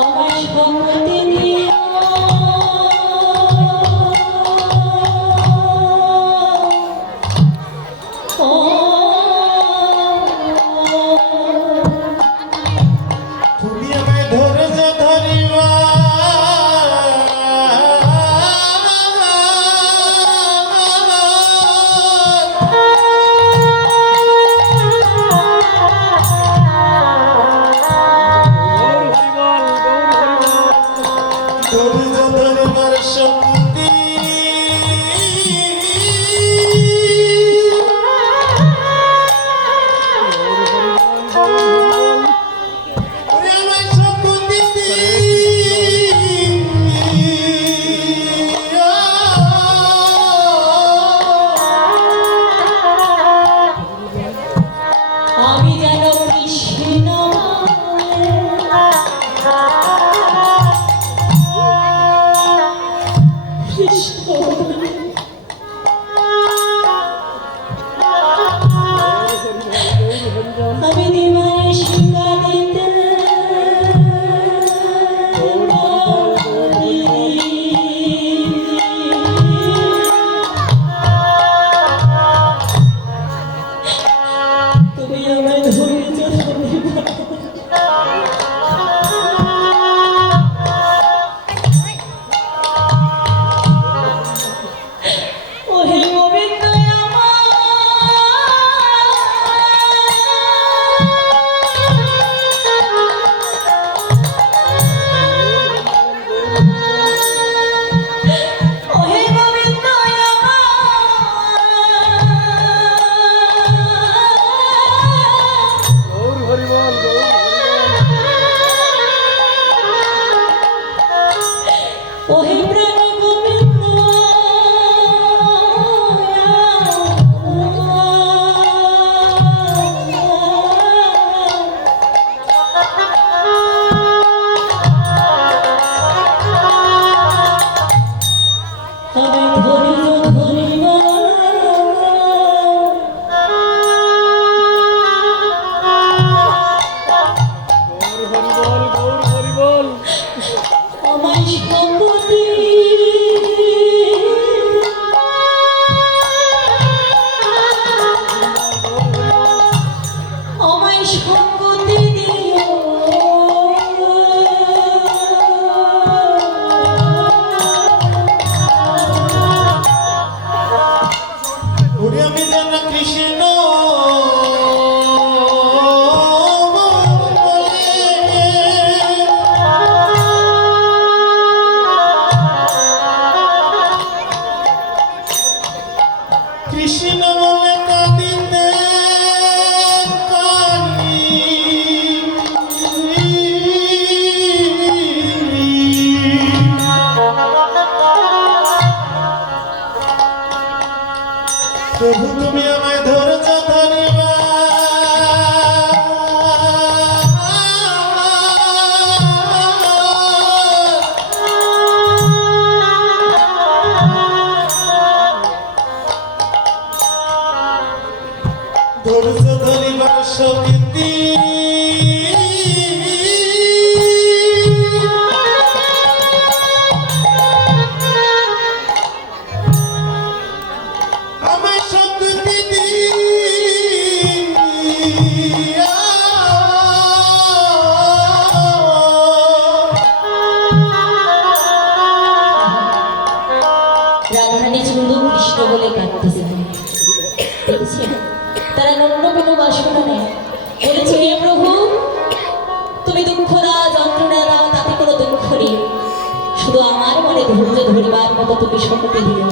আমায় সম্মতি দিও প্রভু তুমি আমায় ধরেছ ধরিবা ধরেছ ধরিবার শক্তি বলে কাঁদতেছে তারা অন্য কোনো বাসনা নেই বলেছে হে প্রভু তুমি দুঃখ দাও যন্ত্রণা দাও তাতে কোনো দুঃখ নেই শুধু আমার মনে ধৈর্য ধরিবার মতো তুমি শক্তি দিও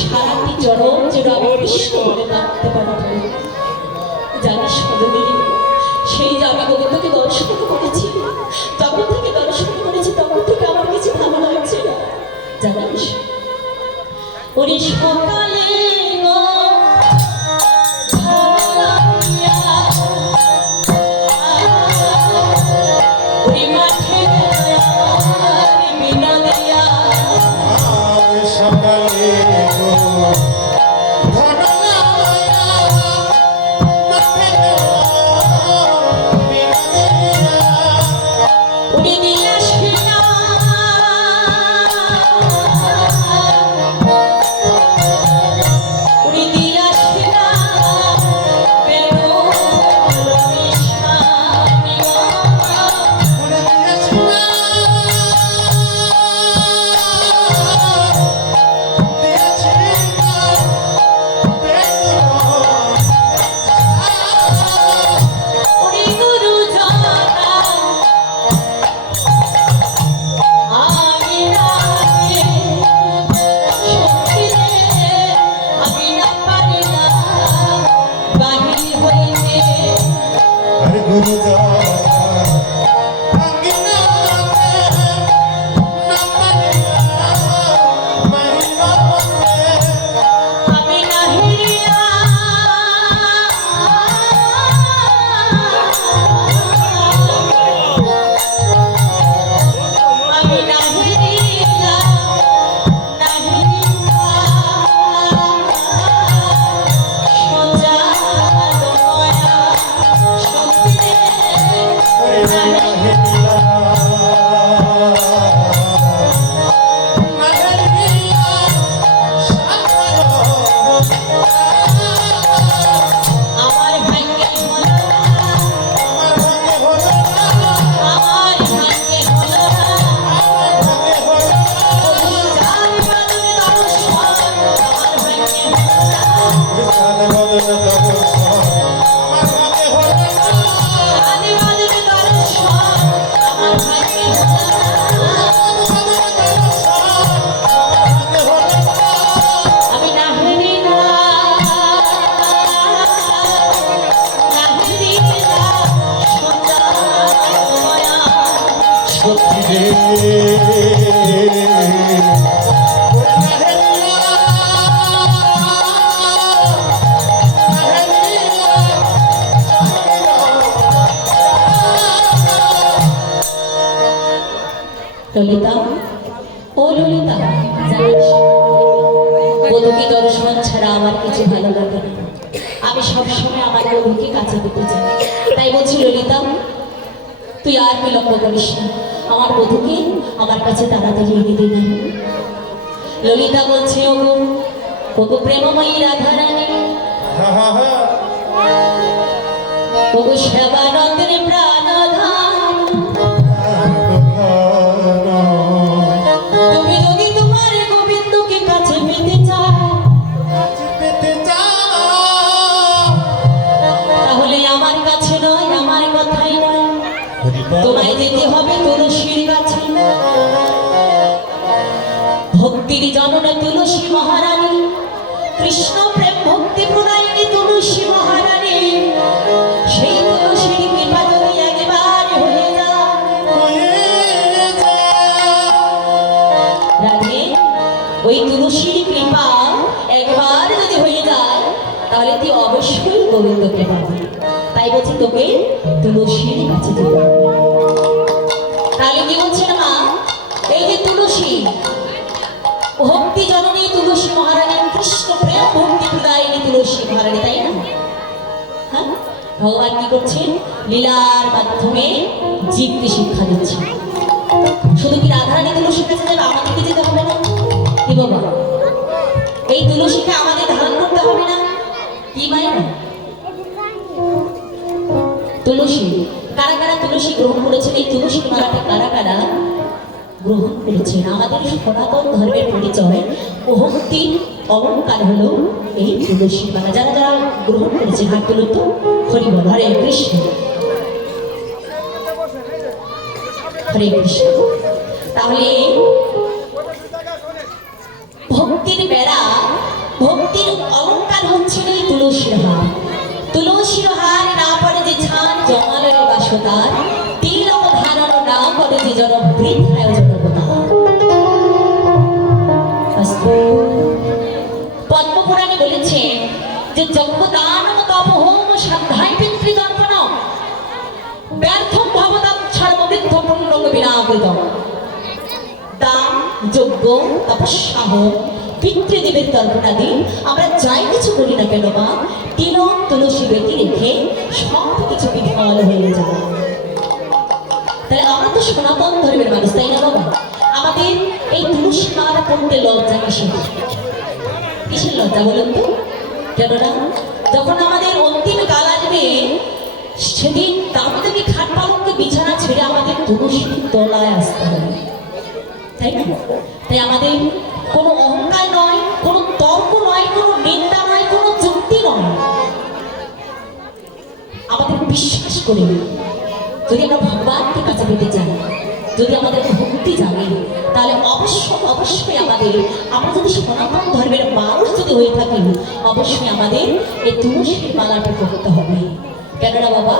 সারাটি জনম যেন আমি কৃষ্ণ বলে কাঁদতে পারবো জানিস মধুমী সেই যে আমি গোবিন্দকে দর্শন করেছি তখন থেকে দর্শন করেছি তখন থেকে আমার কিছু ভালো লাগছে না জানিস ওরে সকালে Yes. সখী রে ললিতা, ও ললিতা, জানিস বধূকে দর্শন ছাড়া আমার কিছু ভালো লাগে না। আমি সবসময় আমার বধূকে কাছে পেতে চাই। তাই বলছি ললিতা, তুই আর বিলম্ব করিস না, আমার বধূকে আমার কাছে তাড়াতাড়ি এনে দিবি। ললিতা বলছে, ওগো ওগো প্রেমময়ী রাধারানী, ওগো সেবানন্দের প্রাণধান, তুমি যদি তোমার গোবিন্দকে কাছে পেতে চাও, তাহলে আমার কাছে নয়, আমার কথাই নয়, তোমায় যেতে হবে তুলসীর কাছে। ভক্তির জননী তুলসী মহারানী, কৃষ্ণ প্রেম ভক্তি প্রদায়িনী তুলসী মহারানী, সেই তুলসীর কৃপা যদি একবার হয়ে যায় রাধে, ওই তুলসীর কৃপা একবার যদি হয়ে যায় তাহলে তুই অবশ্যই গোবিন্দকে পাবি। তাই বলছি তোকে তুলসীর কাছে যেতে হবে। তাহলে কি বলছে না মা, এই যে তুলসী ভক্তি জননী তুলসী মহারানী, কৃষ্ণ প্রেম ভক্তি প্রদায়িনী তুলসী মহারানী, তাই না? হ্যাঁ, ভগবান কি করছেন? লীলার মাধ্যমে জীবকে শিক্ষা দিচ্ছেন। শুধু কি রাধারানী তুলসীর কাছে যাবে, আমাদেরকে যেতে হবে না? কি বাবা, এই তুলসীকে আমাদের ধারণ করতে হবে না? কি মায়েরা, তুলসী কারা কারা তুলসী গ্রহণ করেছেন? এই তুলসী মালাটা কারা কারা গ্রহণ করেছেন? আমাদের সনাতন ধর্মের পরিচয় ও ভক্তির অলঙ্কার হলো এই তুলসী মালা। যারা যারা গ্রহণ করেছেন হাত তুলুন তো, হরি বল, হরে কৃষ্ণ, হরে কৃষ্ণ। তাহলে ভক্তির বেড়া, ভক্তির অলঙ্কার হচ্ছে এই তুলসীর হার। তুলসীর হার না পড়ে যে ছান জমালের বাসতার, তিলক ধারণ না করে যে জন বৃদ্ধায় জনপতার। পদ্মপুরাণে বলেছেন যে যজ্ঞদানম তপোহোম সাধ্যায় পিতৃতর্পণ ব্যর্থম ভবদাম সর্ববৃদ্ধ পুণ্যং বিনাকৃতম। দান, যজ্ঞ, তপস্যাহ, পিতৃদেবের তর্পণাদি আমরা যাই কিছু করি না কেন মা, তিলক তুলসী বেটি রেখে সব কিছু বিফল হয়ে যায়। তাহলে আমরা তো সনাতন ধর্মের মানুষ, তাই না বাবা? আমাদের এই তুলসী মালা পড়তে লজ্জা কিসের? কিসের লজ্জা বলুন তো? কেননা যখন আমাদের অন্তিম কাল আসবে, সেদিন দামোদরী খাট পালঙ্কে বিছানা ছেড়ে আমাদের তুলসীর তলায় আসতে হবে, তাই না? তাই আমাদের কোনো অহংকার নয়, কোনো তর্ক নয়, কোনো নিন্দা নয়, কোনো যুক্তি নয়, আমাদের বিশ্বাস করে যদি আমরা ভগবানকে কাছে পেতে চাই, যদি আমাদের ভক্তি জাগে, তাহলে অবশ্যই আমরা যদি সনাতন ধর্মের মানুষ যদি হয়ে থাকি, অবশ্যই আমাদের এই তুলসীর মালাটা করতে হবে। কেননা বাবা,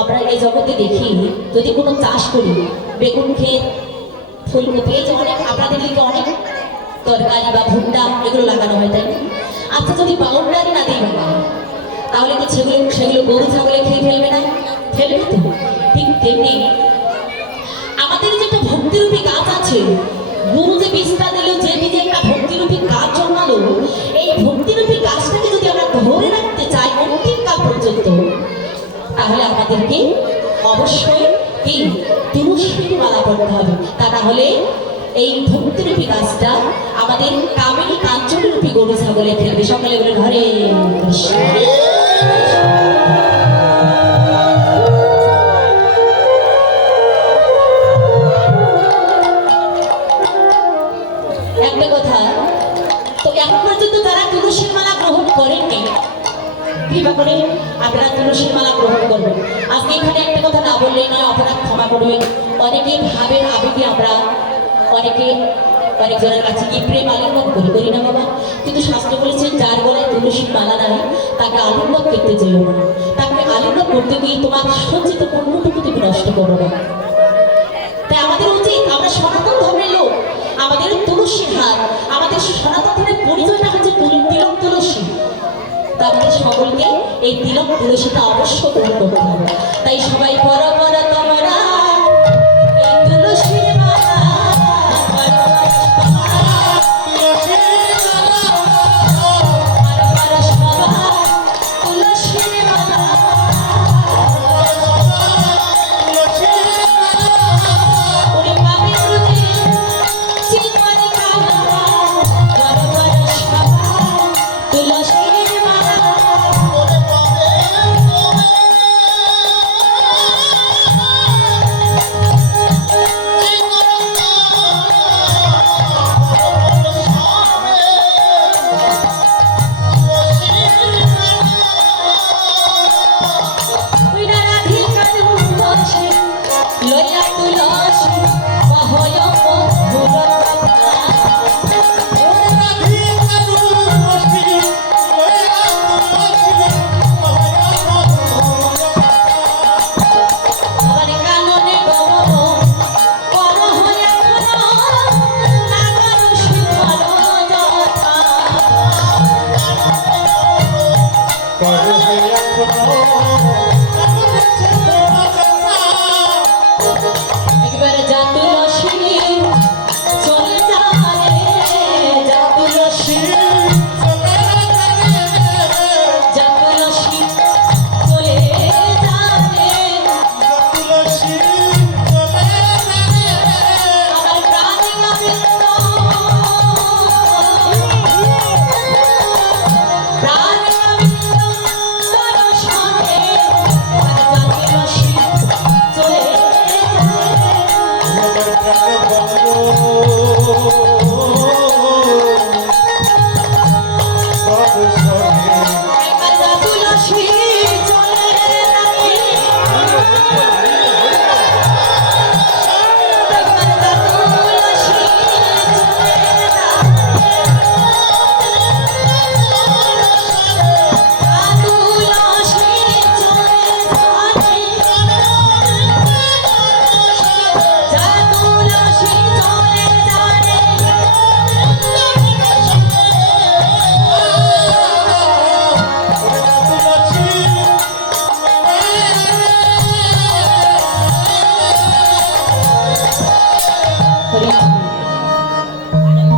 আমরা এই জগতে দেখি যদি কোনো চাষ করি, বেগুন ক্ষেত, ফুলকপি, এই যে অনেক আপনাদের দিকে অনেক তরকারি বা ভুট্টা এগুলো লাগানো হয়, তাই না? আচ্ছা, যদি বাউন্ডারি না দিই বাবা, তাহলে কি সেগুলো গরু ছাগলে খেয়ে ফেলবে না? ফেলবে তো। ঠিক তেমনি আমাদের যে একটা ভক্তিরূপী গাছ আছে, গুরু যে বীজটা দিল, যে বীজে একটা ভক্তিরূপী গাছ জন্মালো, এই ভক্তিরূপী গাছটাকে যদি আমরা ধরে রাখতে চাই অন্তিম কাল পর্যন্ত, তাহলে আমাদেরকে অবশ্যই এই তুলসীর মালা পড়তে হবে। তা না হলে এই ভক্তিরূপী গাছটা আমাদের কামিনী কাঞ্চনরূপী গরু ছাগলে ফেলবে। সকলে বলে হরে কৃষ্ণ। একটা কথা তো, এখন পর্যন্ত যারা তুলসীর মালা গ্রহণ করেননি, কৃপা করে আপনারা তুলসীর মালা গ্রহণ করবেন। আজকে এখানে একটা কথা না বললেই নয়, অপরাধ ক্ষমা করবেন। অনেকে ভাবে আবেগে আমরা অনেকজনের কাছে গিয়ে প্রেম আলিঙ্গন করি না বাবা, কিন্তু শাস্ত্র বলেছেন যার গলায় তুলসীর মালা নাই তাকে আলিঙ্গন করতে যেও না। তাকে আলিঙ্গন করতে গিয়ে তোমার সঞ্চিত পুণ্যটুকু তুমি নষ্ট করো না। তুলসী হাত, আমাদের সনাতনের পরিচয়টা হচ্ছে তিলক তুলসী। তাদের সকলকে এই তিলক তুলসীটা অবশ্য গ্রহণ করতে হবে। তাই সবাই পরা পরা তোমরা এই তুলসীর মালা, পরা পরা সবাই তুলসীর মালা। ওরে পবিত্রদের জীবনে কালা, পরা পরা সবাই তুলসীর মালা। লইয়া তুলসী বহয় মধুর কথা। আমার কাননে গমন করহ এখনো নাগর শিখর যথা। একবার যা তুলসী চলে যা রে, যা তুলসী, যা তুলসী চলে যা রে। আমার প্রাণে অমিত্র, প্রাণে অমিত্র দর্শনে, আর যা তুলসী চলে যা রে। একবার যা তুলসী চলে যা রে, একবার যা তুলসী চলে যা রে। যা তুলসী চলে যা রে, যা তুলসী চলে যা রে।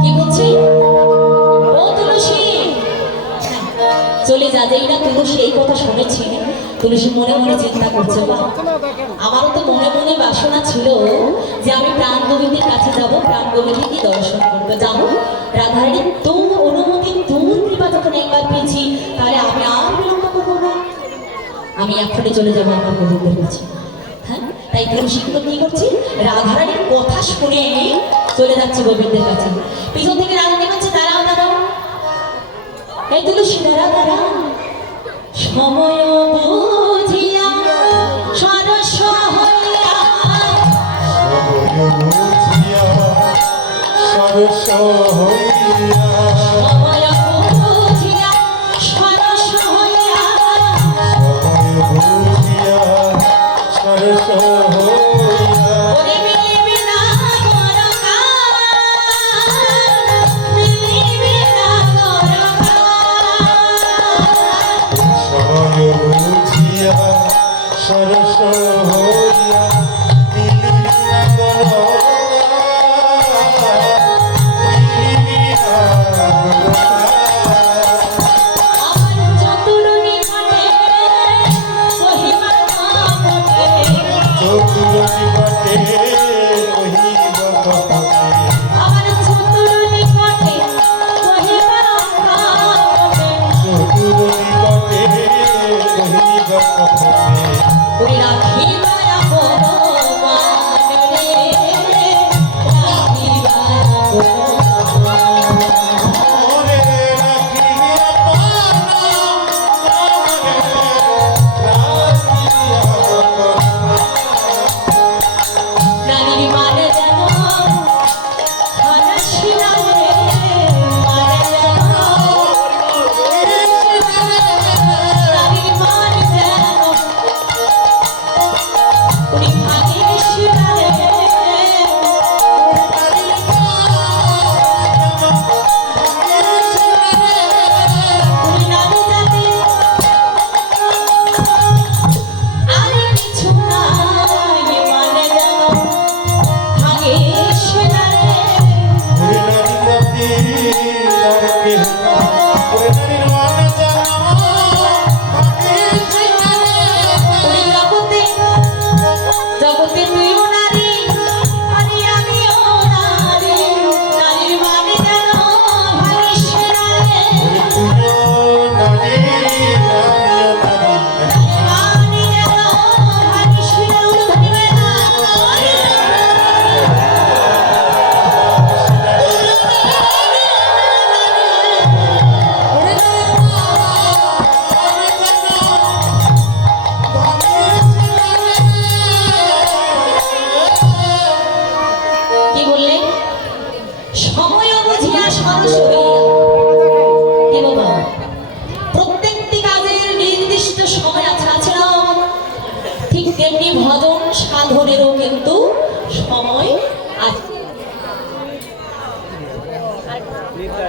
কি বলছি? ও তুলসী চলে যা। যেই না তুলসী এই কথা শুনেছি, তুলসী মনে মনে চিন্তা করছে, বা আমারও তো মনে মনে বাসনা ছিল যে আমি প্রাণ গোবিন্দের কাছে যাব, প্রাণ গোবিন্দকে দর্শন করবো। জানো রাধারানী, তোর অনুমতি, তোর কৃপা যখন একবার পেয়েছি, তাহলে আমি আর বিলম্ব করবো না, আমি এখনই চলে যাবো আমার গোবিন্দের কাছে। হ্যাঁ, তাই তুলসী তো কি করছি, রাধারানীর কথা শুনে চলে যাচ্ছে গোবিন্দের কাছে। পিছন থেকে রাধারানী বলছে, দাঁড়াও দাঁড়াও, এই তুলসী দাঁড়া দাঁড়া, সময় বুঝিয়া সরস হইয়া, সময় বুঝিয়া সরস হইয়া, ওরে মিলিবি না গরকার, মিলিবি না গরকার। সরস হইয়া মিলিনা গরবা, মিলিনা গরবা। আমার চতুরনি ঘাটে কহিবা না বটে, চতুরনি ঘাটে কহিব কপটে, আমার চতুরনি ঘাটে কহিবা না বটে। চতুরনি ঘাটে কহিব কপটে। ওই রাখিবা আপন রে, রাখিবা আপন। ওরে রাখিয়া পানা, রাখিয়া পানা। বন্ধনেরও কিন্তু সময় আছে।